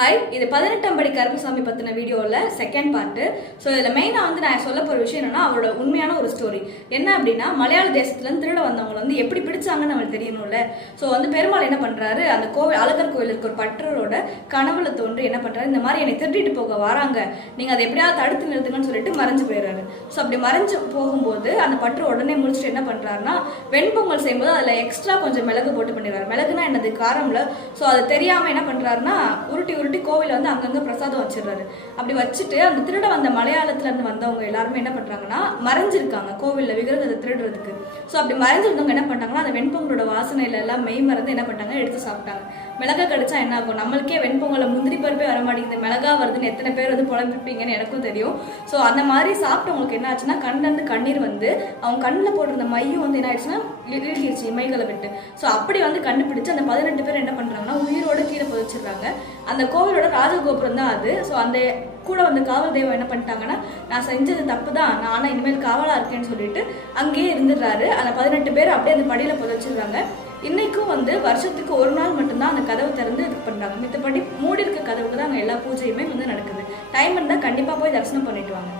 Hi, இது 18ஆம் படி கருப்புசாமி பத்தின வீடியோல செகண்ட் பார்ட். ஸோ இதில் மெயினாக நான் சொல்ல போகிற விஷயம் என்னன்னா, அவரோட உண்மையான ஒரு ஸ்டோரி என்ன அப்படின்னா, மலையாள தேசத்துலேருந்து திருட வந்தவங்க எப்படி பிடிச்சாங்கன்னு நம்மளுக்கு தெரியணும்ல. ஸோ பெருமாள் என்ன பண்ணுறாரு, அந்த கோவில் அழகர் கோவில் இருக்க ஒரு பற்றரோட கனவுல தோன்றி என்ன பண்ணுறாரு, இந்த மாதிரி என்னை திருடிட்டு போக வராங்க, நீங்கள் அதை எப்படியாவது தடுத்து நிறுத்துங்கன்னு சொல்லிட்டு மறைஞ்சு போயிடுறாரு. ஸோ அப்படி மறைஞ்சு போகும்போது அந்த பற்று உடனே முடிச்சுட்டு என்ன பண்ணுறாருன்னா, வெண்பொங்கல் செய்யும்போது அதில் எக்ஸ்ட்ரா கொஞ்சம் மிளகு போட்டு பண்ணிடுறாரு. மிளகுனா என்னது, காரம்ல. ஸோ அது தெரியாமல் என்ன பண்ணுறாருன்னா, உருட்டி கோவில் அங்கங்க பிரசாதம் வச்சிடறாரு. அப்படி வச்சுட்டு அந்த திருட வந்த மலையாளத்துல இருந்து வந்தவங்க எல்லாருமே என்ன பண்றாங்கன்னா, மறைஞ்சிருக்காங்க கோவில்ல விக்கிரகத்தை திருடுறதுக்கு. ஸோ அப்படி மறைஞ்சிருந்தவங்க என்ன பண்றாங்கன்னா, அந்த வெண்பொங்கலோட வாசனையில எல்லாம் மெய் மறந்து என்ன பண்ணாங்க, எடுத்து சாப்பிட்டாங்க. மிளகா கடிச்சா என்ன ஆகும், நம்மளுக்கே வெண்பொங்கல முந்திரி பருப்பே வர மாட்டேங்குது, மிளகா வருதுன்னு எத்தனை பேர் புலம்பிருப்பீங்கன்னு எனக்கும் தெரியும். ஸோ அந்த மாதிரி சாப்பிட்டவங்களுக்கு என்ன ஆச்சுன்னா, கண்ணிலிருந்து கண்ணீர் வந்து அவங்க கண்ணில் போட்டிருந்த மையும் என்ன ஆயிடுச்சுன்னா இழுக்கிடுச்சு, இமைகளை விட்டு. ஸோ அப்படி கண்டுபிடிச்சு அந்த 18 பேர் என்ன பண்றாங்கன்னா, உயிரோட கீழே புதைச்சிடுறாங்க. அந்த கோவிலோட ராஜகோபுரம் தான் அது. ஸோ அந்த கூட காவல் தெய்வம் என்ன பண்ணிட்டாங்கன்னா, நான் செஞ்சது தப்பு தான், நான் ஆனால் இனிமேல் காவலா இருக்கேன்னு சொல்லிட்டு அங்கேயே இருந்துடுறாரு. அந்த 18 பேர் அப்படியே அந்த படியில புதைச்சிடுறாங்க. இன்னைக்கும் வருஷத்துக்கு ஒரு நாள் மட்டும்தான் அந்த கதவை திறந்து இது பண்றாங்க. மித்தபடி மூடி இருக்க கதவுக்கு தான் அங்கே எல்லா பூஜையுமே நடக்குது. டைம் இருந்தால் கண்டிப்பா போய் தரிசனம் பண்ணிட்டு வாங்க.